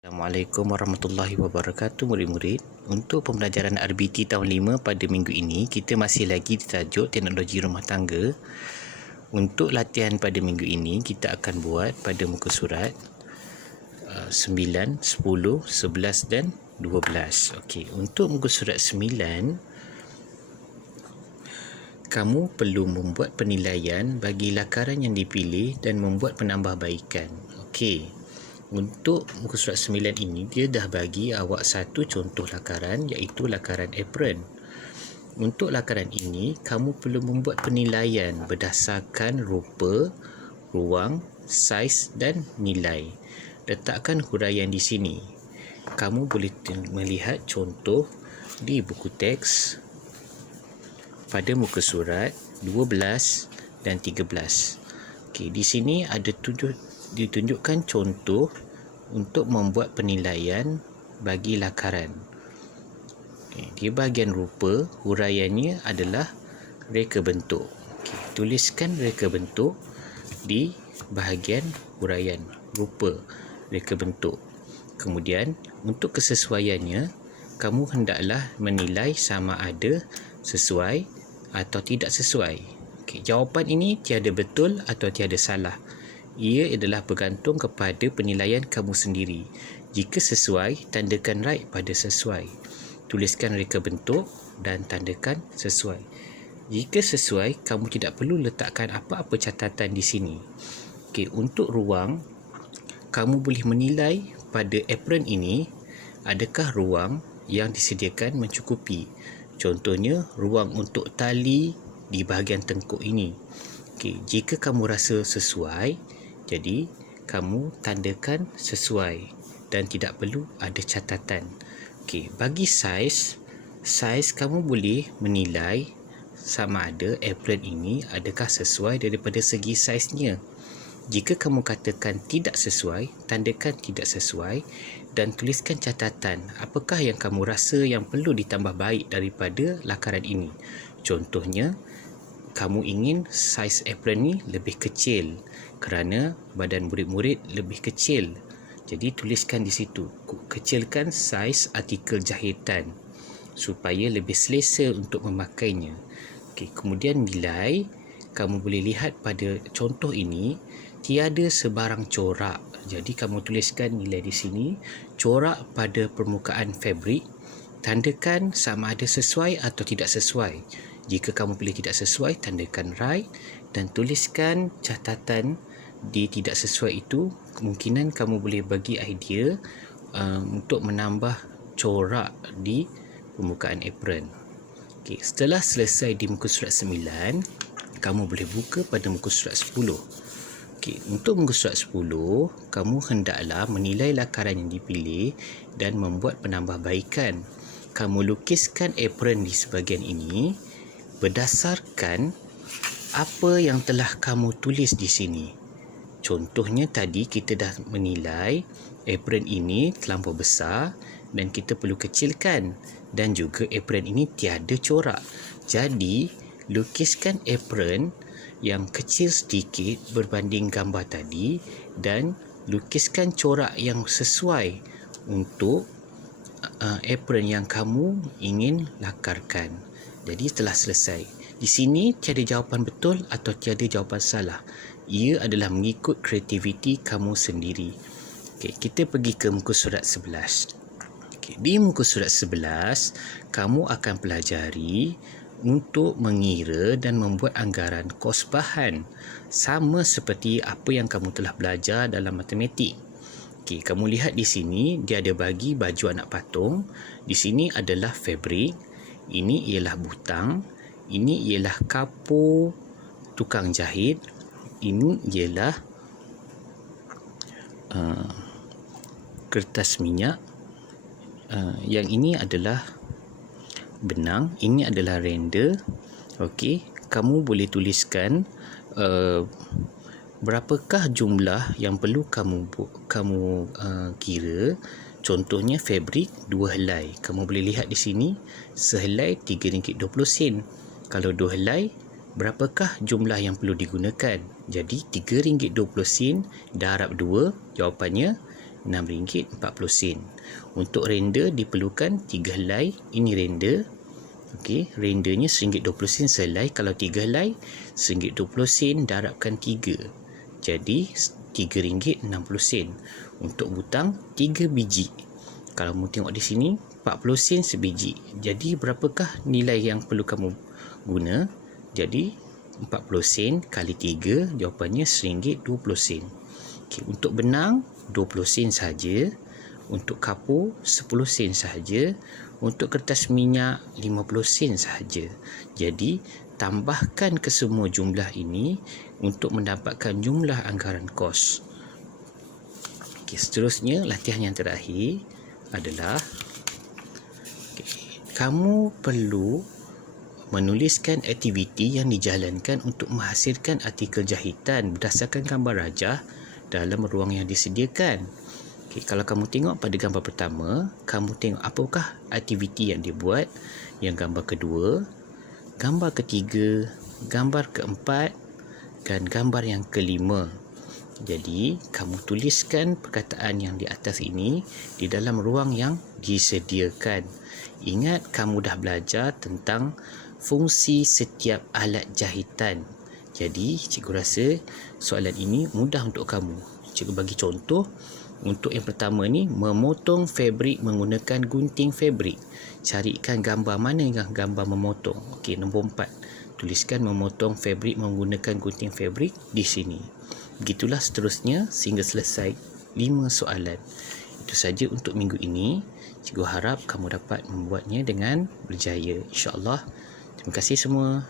Assalamualaikum warahmatullahi wabarakatuh murid-murid. Untuk pembelajaran RBT tahun 5 pada minggu ini, kita masih lagi di tajuk teknologi rumah tangga. Untuk latihan pada minggu ini, kita akan buat pada muka surat 9, 10, 11 dan 12. Okey, untuk muka surat 9, kamu perlu membuat penilaian bagi lakaran yang dipilih dan membuat penambahbaikan. Okey. Untuk muka surat 9 ini, dia dah bagi awak satu contoh lakaran, iaitu lakaran apron. Untuk lakaran ini, kamu perlu membuat penilaian berdasarkan rupa, ruang, saiz dan nilai. Letakkan huraian di sini. Kamu boleh melihat contoh di buku teks pada muka surat 12 dan 13. Okey, di sini ada ditunjukkan contoh untuk membuat penilaian bagi lakaran. Di bahagian rupa, huraiannya adalah reka bentuk. Tuliskan reka bentuk di bahagian huraian rupa reka bentuk. Kemudian, untuk kesesuaiannya, kamu hendaklah menilai sama ada sesuai atau tidak sesuai. Jawapan ini tiada betul atau tiada salah. Ia adalah bergantung kepada penilaian kamu sendiri. Jika sesuai, tandakan right pada sesuai. Tuliskan reka bentuk dan tandakan sesuai. Jika sesuai, kamu tidak perlu letakkan apa-apa catatan di sini. Okey, untuk ruang, kamu boleh menilai pada apron ini, adakah ruang yang disediakan mencukupi. Contohnya, ruang untuk tali di bahagian tengkuk ini. Okey, jika kamu rasa sesuai, jadi kamu tandakan sesuai dan tidak perlu ada catatan. Okey, bagi saiz kamu boleh menilai sama ada apron ini adakah sesuai daripada segi saiznya. Jika kamu katakan tidak sesuai, tandakan tidak sesuai dan tuliskan catatan apakah yang kamu rasa yang perlu ditambah baik daripada lakaran ini. Contohnya, kamu ingin saiz apron ni lebih kecil kerana badan murid-murid lebih kecil. Jadi tuliskan di situ, kecilkan saiz artikel jahitan supaya lebih selesa untuk memakainya. Okey, kemudian nilai, kamu boleh lihat pada contoh ini tiada sebarang corak. Jadi kamu tuliskan nilai di sini, corak pada permukaan fabrik, tandakan sama ada sesuai atau tidak sesuai. Jika kamu pilih tidak sesuai, tandakan right dan tuliskan catatan di tidak sesuai itu. Kemungkinan kamu boleh bagi idea untuk menambah corak di permukaan apron. Okey, setelah selesai di muka surat 9, kamu boleh buka pada muka surat 10. Okey, untuk muka surat 10, kamu hendaklah menilai lakaran yang dipilih dan membuat penambahbaikan. Kamu lukiskan apron di sebahagian ini berdasarkan apa yang telah kamu tulis di sini. Contohnya tadi kita dah menilai apron ini terlampau besar dan kita perlu kecilkan, dan juga apron ini tiada corak. Jadi lukiskan apron yang kecil sedikit berbanding gambar tadi dan lukiskan corak yang sesuai untuk apron yang kamu ingin lakarkan. Jadi telah selesai. Di sini tiada jawapan betul atau tiada jawapan salah. Ia adalah mengikut kreativiti kamu sendiri. Okey, kita pergi ke muka surat 11. Okey, di muka surat 11, kamu akan pelajari untuk mengira dan membuat anggaran kos bahan. Sama seperti apa yang kamu telah belajar dalam matematik. Okey, kamu lihat di sini, dia ada bagi baju anak patung. Di sini adalah fabrik. Ini ialah butang. Ini ialah kapur tukang jahit. Ini ialah kertas minyak. Yang ini adalah benang. Ini adalah render. Okey, kamu boleh tuliskan berapakah jumlah yang perlu kamu kira. Contohnya fabrik 2 helai. Kamu boleh lihat di sini, sehelai RM3.20. Kalau 2 helai, berapakah jumlah yang perlu digunakan? Jadi RM3.20 darab 2, jawapannya RM6.40. Untuk render diperlukan 3 helai. Ini render. Okey, rendernya RM1.20 selai. Kalau 3 helai, RM1.20 darabkan 3. Jadi RM3.60. Untuk butang 3 biji. Kalau kamu tengok di sini 40 sen sebiji. Jadi berapakah nilai yang perlu kamu guna? Jadi 40 sen kali 3, jawapannya RM1.20. Okey, untuk benang 20 sen sahaja. Untuk kapur 10 sen sahaja. Untuk kertas minyak 50 sen sahaja. Jadi tambahkan ke semua jumlah ini untuk mendapatkan jumlah anggaran kos. Okey, seterusnya latihan yang terakhir adalah kamu perlu menuliskan aktiviti yang dijalankan untuk menghasilkan artikel jahitan berdasarkan gambar rajah dalam ruang yang disediakan. Okay, kalau kamu tengok pada gambar pertama, kamu tengok apakah aktiviti yang dibuat. Yang gambar kedua, gambar ketiga, gambar keempat dan gambar yang kelima. Jadi, kamu tuliskan perkataan yang di atas ini di dalam ruang yang disediakan. Ingat, kamu dah belajar tentang fungsi setiap alat jahitan. Jadi, cikgu rasa soalan ini mudah untuk kamu. Cikgu bagi contoh. Untuk yang pertama ni, memotong fabrik menggunakan gunting fabrik. Carikan gambar mana yang gambar memotong. Okey, nombor 4. Tuliskan memotong fabrik menggunakan gunting fabrik di sini. Begitulah seterusnya sehingga selesai 5 soalan. Itu saja untuk minggu ini. Cikgu harap kamu dapat membuatnya dengan berjaya, insya-Allah. Terima kasih semua.